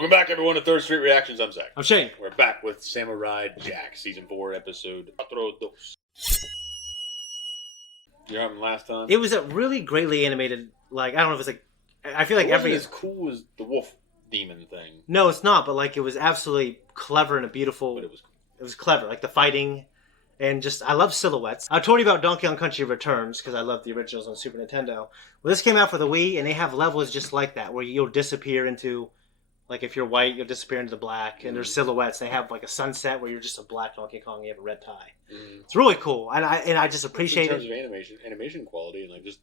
Welcome back, everyone, to Third Street Reactions. I'm Zack. I'm Shane. We're back with Samurai Jack, Season 4, Episode 4. You heard him last time? It was a really greatly animated, like, I don't know if it's like, I feel like it wasn't every... as cool as the wolf demon thing. No, it's not, but like, it was absolutely clever and a beautiful... But it was cool. It was clever, like the fighting, and just, I love silhouettes. I told you about Donkey Kong Country Returns, because I love the originals on Super Nintendo. Well, this came out for the Wii, and they have levels just like that, where you'll disappear into... Like, if you're white, you'll disappear into the black. And there's silhouettes. They have, like, a sunset where you're just a black Donkey Kong and you have a red tie. It's really cool. And I just appreciate it. In terms of animation quality and, like, just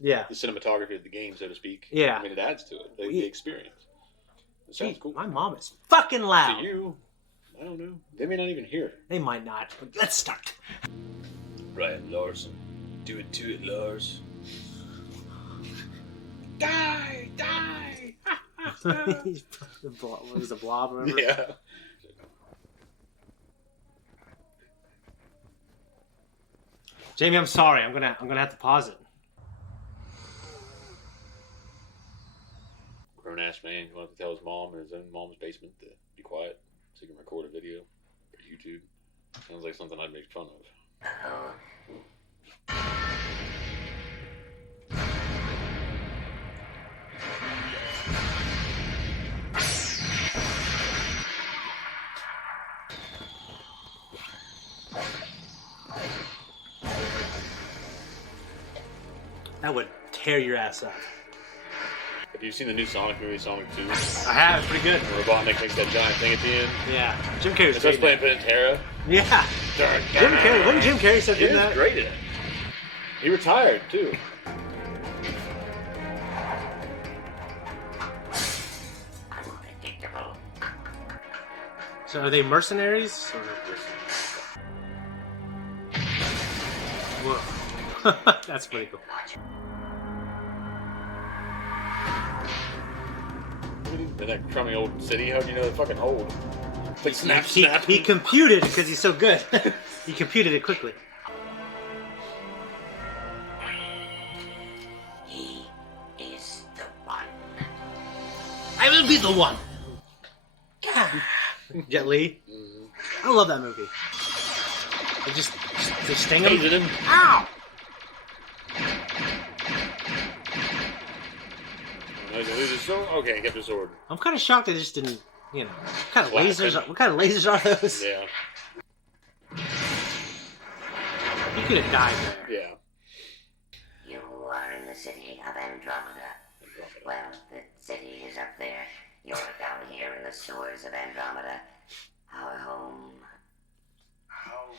the cinematography of the game, so to speak. Yeah. I mean, it adds to it. The experience. It sounds cool. My mom is fucking loud. To you, I don't know. They may not even hear it. They might not. But let's start. Right, Larson. Do it to it, Lars. Die! Die! What was a blob? Remember? Yeah. Jamie, I'm sorry. I'm gonna have to pause it. Grown ass man who wants to tell his mom in his own mom's basement to be quiet so he can record a video for YouTube. Sounds like something I'd make fun of. That would tear your ass up. Have you seen the new Sonic movie, Sonic 2? I have. It's pretty good. The Robotnik makes that giant thing at the end. Yeah. Jim Carrey's It starts great. playing Pantera. Yeah. Jim Carrey. Wasn't Jim Carrey so good in that? He was great at it. He retired, too. So are they mercenaries? Or... Whoa. That's pretty cool. In that crummy old city, how do you know they're fucking old? It's like snap, snap. He computed because he's so good. He computed it quickly. He is the one. I will be the one. Jet Li. I love that movie. It just sting him. Hated him. Ow! Okay, get the sword. I'm kind of shocked they just didn't, you know. What kind of lasers are those? Yeah. He could have died there. Yeah. You are in the city of Andromeda. Well, the city is up there. You're down here in the sewers of Andromeda. Our home. How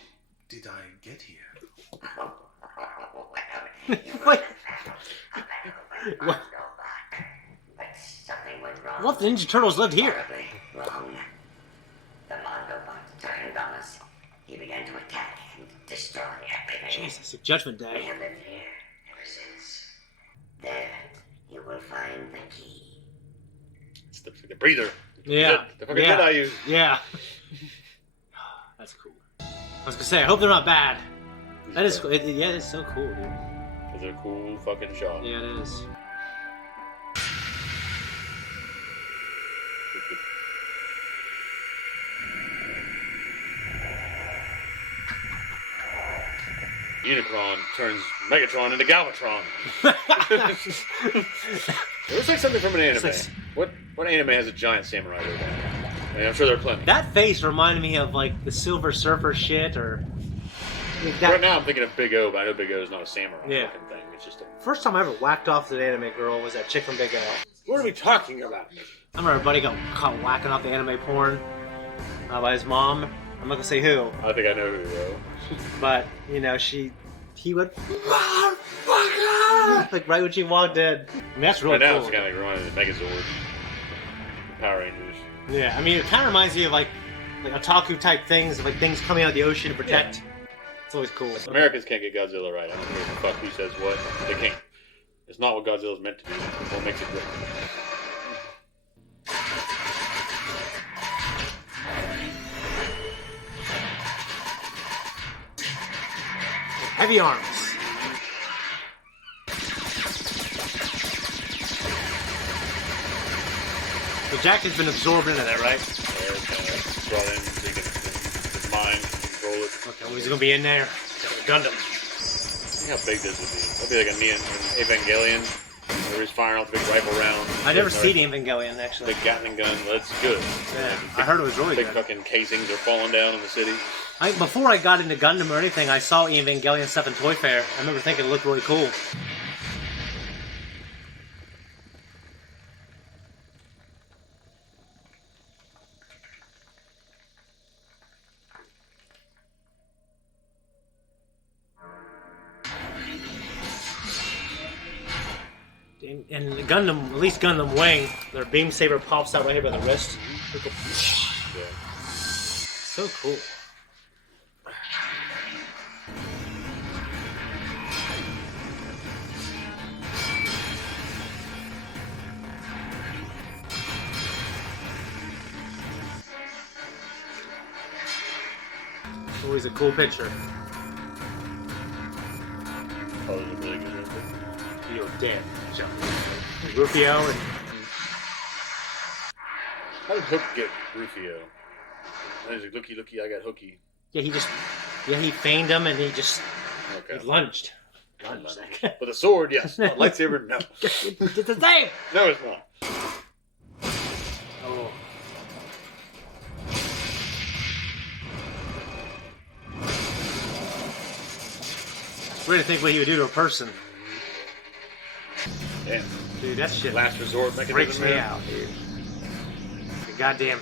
did I get here? What? What? But something went wrong. What if the Ninja Turtles lived here? Horribly wrong. The Mondo bot turned on us. He began to attack and destroy everything. Jesus, it's Judgment We Day. have lived here ever since. There, you will find the key. It's the breather. Yeah. The fucking Jedi use. Yeah. That's cool. I was gonna say, I hope they're not bad. That is cool. Yeah, it's so cool, dude. It's a cool fucking shot. Yeah, it is. Unicron turns Megatron into Galvatron. It looks like something from an anime. What anime has a giant samurai robot? I mean, I'm sure there are plenty. That face reminded me of like the Silver Surfer shit, or Right now I'm thinking of Big O, but I know Big O is not a samurai fucking thing. It's just a... First time I ever whacked off the anime girl was that chick from Big O. What are we talking about? I remember a buddy got caught whacking off the anime porn by his mom. I'm not gonna say who, I think I know who, though. but you know he would like right when she walked in. I mean, that's really Right now cool. it's kind of like reminding me of Megazord. Power Rangers. Yeah, I mean, it kind of reminds me of like otaku type things, like things coming out of the ocean to protect. It's always cool. Americans can't get Godzilla right. I don't care if the fuck who says what. They can't. It's not what Godzilla's meant to do. What makes it great. Heavy arms. Jack has been absorbed into that, right? Brought in so you can his mind control it. Okay, well, he's gonna be in there. Gundam. Think how big this would be. That'd be like a Neon Evangelion, where he's firing off the big rifle round. I never seen Evangelion actually. Big Gatling gun. That's good. Yeah, I heard it was really big good. Fucking casings are falling down in the city. Before I got into Gundam or anything, I saw Evangelion stuff in Toy Fair. I remember thinking it looked really cool. And the Gundam, at least Gundam Wing, their beam saber pops out right here by the wrist. Yeah. So cool. Always a cool picture. Oh, there's a really good one. You're dead. Rufio and How did Hook get Rufio? And he's like, looky, I got Hooky. yeah, he feigned him and he Okay. lunged. With a sword, yes. Not lightsaber, no. It's the same. No, it's not. Oh. It's weird to think what he would do to a person. Damn. Dude, that shit Last resort mechanism. freaks me there. out, dude. The goddamn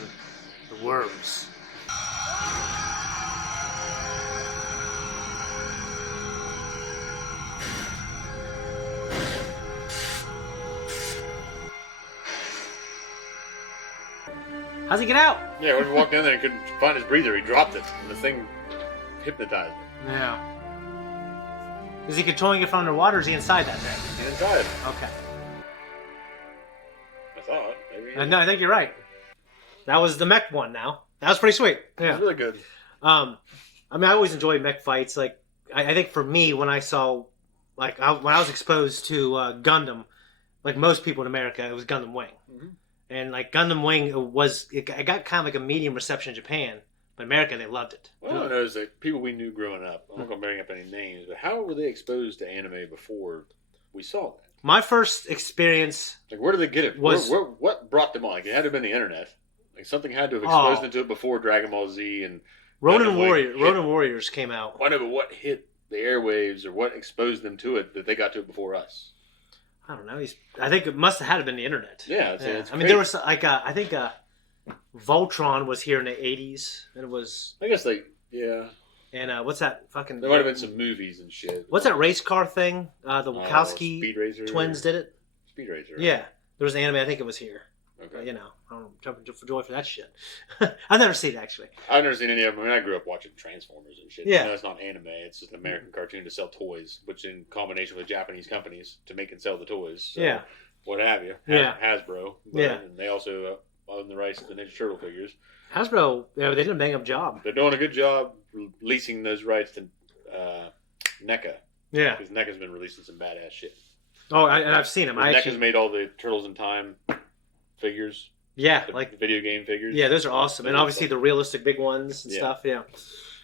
worms. How's he get out? Yeah, when he walked in there, he couldn't find his breather. He dropped it, and the thing hypnotized him. Yeah. Is he controlling it from underwater, or is he inside that thing? He's inside. Okay. I thought. Maybe. No, I think you're right. That was the mech one now. That was pretty sweet. It Yeah. was really good. I mean, I always enjoy mech fights. Like, I think for me, when I saw, like, when I was exposed to Gundam, like most people in America, it was Gundam Wing. Mm-hmm. And, like, Gundam Wing it got kind of like a medium reception in Japan. But America, they loved it. Well, I noticed that people we knew growing up, I'm not going to bring up any names, but how were they exposed to anime before we saw that? My first experience... Like, where did they get it? What brought them on? Like, it had to have been the internet. Like, something had to have exposed them to it before Dragon Ball Z and... Ronin Warriors came out. I know, but what hit the airwaves or what exposed them to it that they got to it before us? I don't know. I think it must have had been the internet. Yeah, it's I mean, there was like I think Voltron was here in the '80s, and it was. I guess yeah. And what's that fucking? There might have been some movies and shit. What's that race car thing? The Wachowski Speed Racer twins did it. Speed Racer. Right? Yeah, there was an anime. I think it was here. Okay. You know, I don't jump for joy for that shit. I've never seen it actually. I've never seen any of them. I mean, I grew up watching Transformers and shit. Yeah. No, it's not anime. It's just an American cartoon to sell toys, which in combination with Japanese companies to make and sell the toys. So, Yeah. What have you. Yeah. Hasbro. Yeah. And they also own the rights to the Ninja Turtle figures. Hasbro, they did a bang up job. They're doing a good job leasing those rights to NECA. Yeah. Because NECA's been releasing some badass shit. Oh, and I've seen them. NECA's made all the Turtles in Time figures. Yeah, The like video game figures. yeah, those are awesome, and obviously the realistic big ones and stuff. Yeah.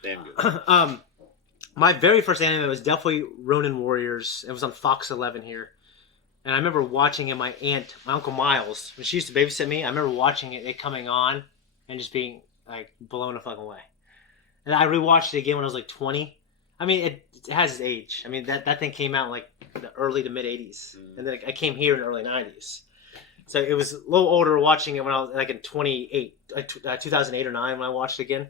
Damn good. My very first anime was definitely Ronin Warriors. It was on Fox 11 here, and I remember watching it. My Uncle Miles, when she used to babysit me, I remember watching it coming on and just being like blown the fucking away. And I rewatched it again when I was like 20. I mean, it has its age. I mean, that thing came out in like the early to mid 80s, and then I came here in the early 90s. So it was a little older watching it when I was like in 2008 or 9 when I watched it again.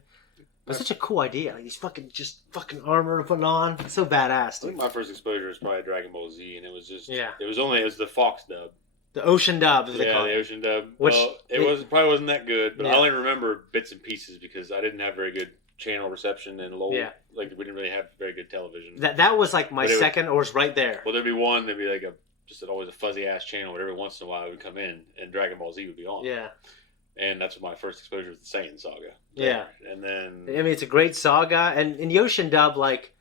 It was such a cool idea. Like these fucking armor putting on. It's so badass. I Dude. think my first exposure was probably Dragon Ball Z, and it was just Yeah. It was the Fox dub. The Ocean dub, as they Yeah, call the it. Ocean dub. Which- Well, it probably wasn't that good, but Yeah. I only remember bits and pieces because I didn't have very good channel reception and Yeah. like we didn't really have very good television. That was like my But it was- second, or was right there. Well, there'd be one, there'd be like always a fuzzy ass channel, but every once in a while it would come in and Dragon Ball Z would be on. Yeah. And that's my first exposure to the Saiyan saga. Yeah. And then I mean, it's a great saga, and in the Ocean dub, like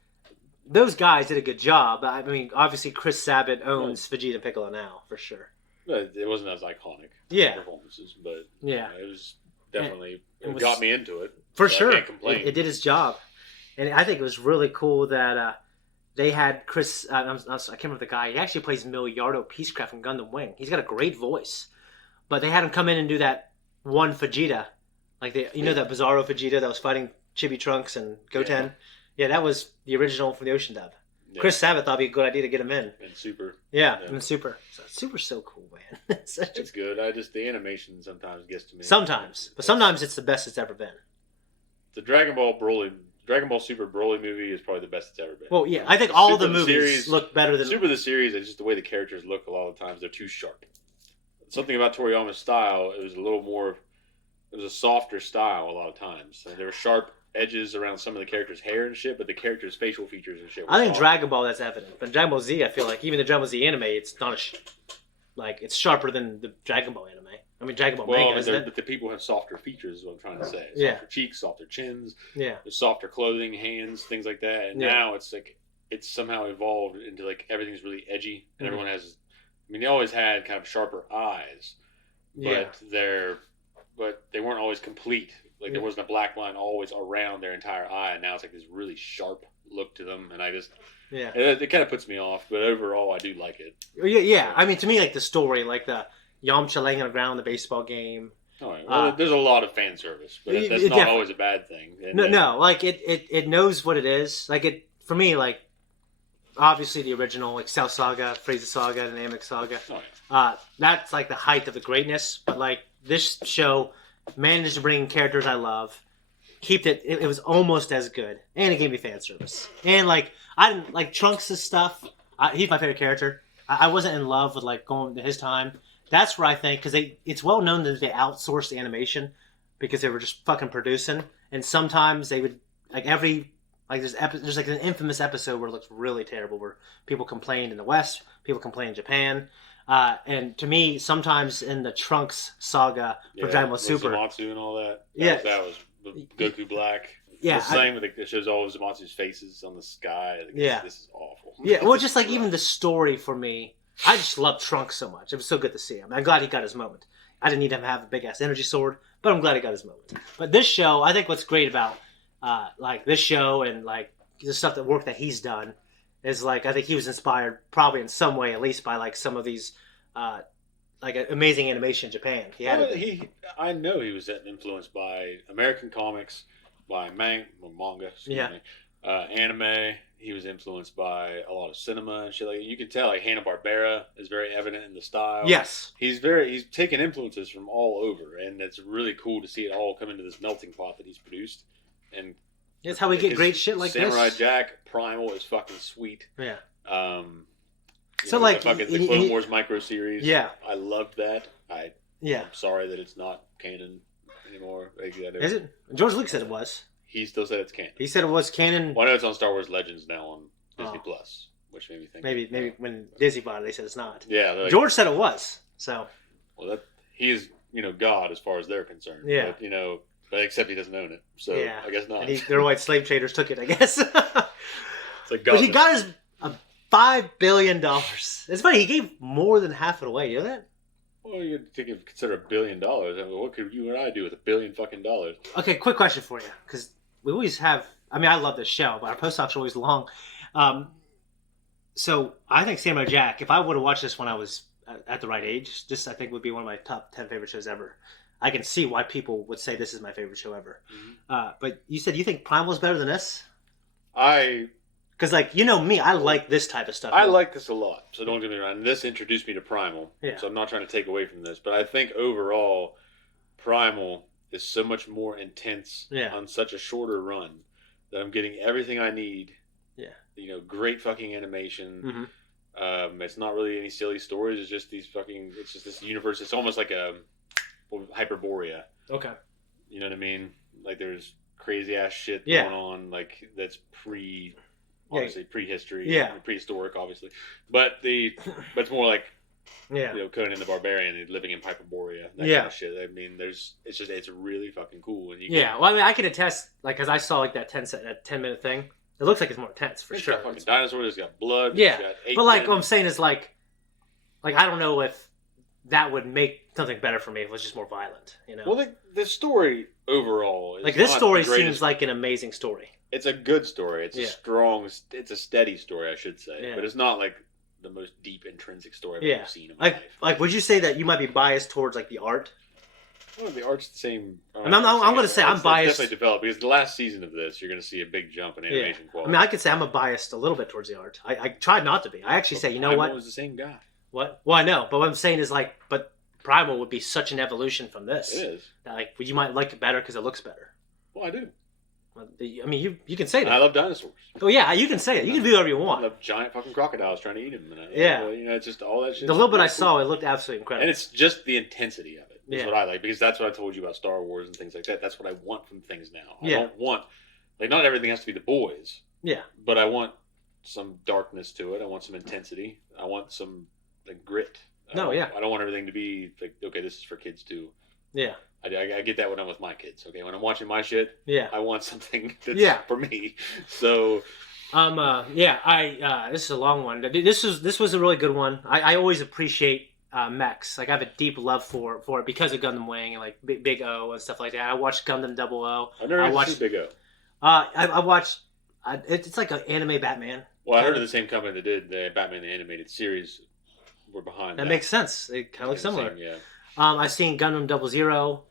those guys did a good job. I mean, obviously Chris Sabat owns Vegeta and Piccolo now for sure. But it wasn't as iconic. Yeah. Performances, but Yeah. it was definitely it got me into it. For so sure. I can't complain. It did its job. And I think it was really cool that they had Chris. I can't remember the guy. He actually plays Miliardo Peacecraft in Gundam Wing. He's got a great voice, but they had him come in and do that one Vegeta, like that Bizarro Vegeta that was fighting Chibi Trunks and Goten. Yeah, that was the original from the Ocean dub. Yeah. Chris Sabat thought it'd be a good idea to get him in. And Super. Yeah, and Super. Super's so cool, man. It's good. The animation sometimes gets to me. Sometimes, but sometimes it's the best it's ever been. The Dragon Ball Super Broly movie is probably the best it's ever been. Well, yeah, I think all the movies look better than Super the series. It's just the way the characters look. A lot of times they're too sharp. Something about Toriyama's style. It was a little more. It was a softer style a lot of times. There were sharp edges around some of the characters' hair and shit, but the characters' facial features and shit. I think Dragon Ball, that's evident. But Dragon Ball Z, I feel like even the Dragon Ball Z anime, it's not it's sharper than the Dragon Ball anime. I mean, Dragon Ball manga, isn't it? But the people have softer features, is what I'm trying to say. Softer cheeks, softer chins, softer clothing, hands, things like that. And now it's like, it's somehow evolved into like everything's really edgy. And everyone has, I mean, they always had kind of sharper eyes, but they weren't always complete. Like there wasn't a black line always around their entire eye. And now it's like this really sharp look to them. And I just, it kind of puts me off. But overall, I do like it. Yeah. I mean, to me, like the story, like the Yamcha laying on the ground in the baseball game. All right. Well, there's a lot of fan service, but that's not always a bad thing. And no, like it knows what it is. Like it for me, like obviously the original, like Cell Saga, Frieza Saga, Dynamic Saga. Oh, yeah. That's like the height of the greatness. But like this show managed to bring characters I love, it was almost as good, and it gave me fan service. And like I didn't like Trunks' stuff. He's my favorite character. I wasn't in love with like going to his time. That's where I think, because it's well known that they outsourced the animation because they were just fucking producing, and sometimes they would there's like an infamous episode where it looks really terrible, where people complained in the West, people complained in Japan, and to me, sometimes in the Trunks saga for Dragon Ball Super, Zamatsu and all that. That was Goku Black. Yeah, the same with it shows all of Zamatsu's faces on the sky. This is awful. Yeah, well, just like even the story for me. I just love Trunks so much. It was so good to see him. I'm glad he got his moment. I didn't need him to have a big-ass energy sword, but I'm glad he got his moment. But this show, I think what's great about like this show and like the stuff that he's done is like I think he was inspired probably in some way, at least by like some of these like amazing animation in Japan. I know he was influenced by American comics, by manga, anime. He was influenced by a lot of cinema and shit. Like you can tell, like Hanna-Barbera is very evident in the style. Yes, he's taken influences from all over, and it's really cool to see it all come into this melting pot that he's produced. And that's how we get great shit like Samurai this. Jack Primal is fucking sweet. Yeah. So like the Clone Wars micro series. Yeah, I loved that. I'm sorry that it's not canon anymore. Is it? George Lucas said it was. He still said it's canon. He said it was canon. Well, I know it's on Star Wars Legends now on Disney Plus, which made me think. Maybe when Disney bought it, they said it's not. Yeah, like, George said it was. So. Well, he is God as far as they're concerned. Yeah. But except he doesn't own it, so I guess not. And their white slave traders took it, I guess. It's like God. But he got his $5 billion. It's funny. He gave more than half it away. You know that? Well, you consider $1 billion. I mean, what could you and I do with $1 billion fucking dollars? Okay, quick question for you, because we always have. I mean, I love this show, but our post docs are always long. So I think Samurai Jack. If I would have watched this when I was at the right age, this I think would be one of my top 10 favorite shows ever. I can see why people would say this is my favorite show ever. Mm-hmm. But you said you think Primal is better than this? Because, like, you know me, I like this type of stuff. I like this a lot, so don't get me wrong. This introduced me to Primal, yeah. So I'm not trying to take away from this. But I think overall, Primal is so much more intense on such a shorter run that I'm getting everything I need. Yeah. Great fucking animation. Mm-hmm. It's not really any silly stories. It's just it's just this universe. It's almost like a Hyperborea. Okay. You know what I mean? Like there's crazy ass shit going on. Like that's obviously prehistory, prehistoric, obviously, but it's more like Conan the Barbarian living in Hyperborea, that kind of shit. I mean, it's really fucking cool. And well, I mean, I can attest, like, because I saw like that 10-minute thing. It looks like it's more intense for sure. Got fucking dinosaurs, it's got blood. Yeah, it's got but like what I'm saying is like I don't know if that would make something better for me if it was just more violent. Well, the story overall, is this story seems like an amazing story. It's a good story. It's a strong. It's a steady story, I should say. But it's not like the most deep, intrinsic story I've ever seen in my life. Like, would you say that you might be biased towards like the art? Well, the art's the same. I'm going to say I'm biased. It's definitely developed because the last season of this, you're going to see a big jump in animation quality. I mean, I could say I'm biased a little bit towards the art. I tried not to be. I actually say, you know what? Primal was the same guy. What? Well, I know, but what I'm saying is but Primal would be such an evolution from this. It is. That, you might like it better because it looks better. Well, I do. I mean, you can say that. And I love dinosaurs. Oh yeah, you can say it. You can do whatever you want. I love giant fucking crocodiles trying to eat them. It's just all that shit. The little bit I saw, it looked absolutely incredible. And it's just the intensity of it. Is what I like, because that's what I told you about Star Wars and things like that. That's what I want from things now. I don't want, not everything has to be the boys. Yeah. But I want some darkness to it. I want some intensity. I want some grit. I don't want everything to be like, okay, this is for kids too. Yeah. I get that when I'm with my kids. Okay, when I'm watching my shit, I want something that's for me. So, this is a long one. This was a really good one. I always appreciate mechs. Like, I have a deep love for it because of Gundam Wing and like Big O and stuff like that. I watched Gundam 00. I've never watched Big O. I watched. It's like an anime Batman. Well, I heard of the same company that did the Batman the Animated Series. We're behind. That makes sense. They kind of look similar. Same, yeah. I've seen Gundam 00.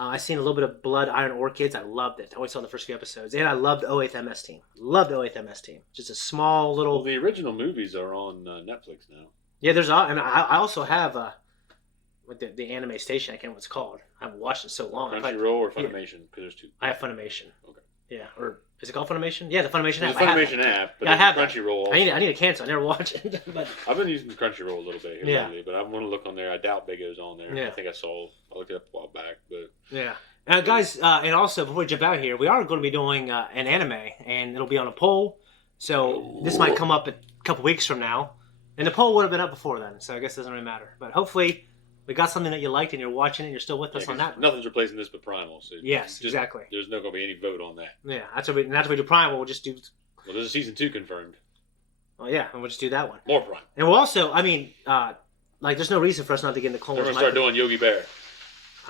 I've seen a little bit of Blood Iron Orchids. I loved it. I only saw the first few episodes. And I loved 08th MS Team. Loved 08th MS Team. Just a small little... Well, the original movies are on Netflix now. Yeah, there's... And I also have the anime station. I can't remember what it's called. I haven't watched it so long. Crunchyroll or Funimation? Because there's two. I have Funimation. Okay. Yeah, or... Is it called Funimation? Yeah, the Funimation app. The Funimation app, but I have Crunchyroll. I need to cancel. I never watch it. But I've been using Crunchyroll a little bit here lately, but I'm going to look on there. I doubt Big O's on there. Yeah. I think I looked it up a while back, but yeah. Guys, and also before we jump out here, we are going to be doing an anime, and it'll be on a poll. So this might come up a couple weeks from now, and the poll would have been up before then. So I guess it doesn't really matter. But hopefully, we got something that you liked, and you're watching it, and you're still with us on that. Nothing's replacing this but Primal. So exactly. There's not going to be any vote on that. Yeah, after we do Primal, we'll just do. Well, there's a season 2 confirmed. Oh yeah, and we'll just do that one. More Primal. And we'll also, there's no reason for us not to get into Clone Wars. We're going to start doing Yogi Bear.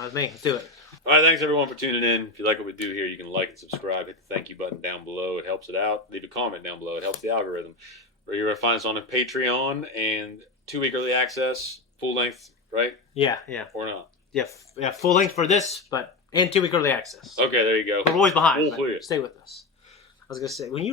With me, let's do it. All right, thanks everyone for tuning in. If you like what we do here, you can like and subscribe. Hit the thank you button down below. It helps it out. Leave a comment down below. It helps the algorithm. Or you're going to find us on a Patreon and 2-week early access, full length, right? Yeah. Or not? Yeah, full length for this, and 2-week early access. Okay, there you go. But we're always behind. Stay with us. I was going to say, when you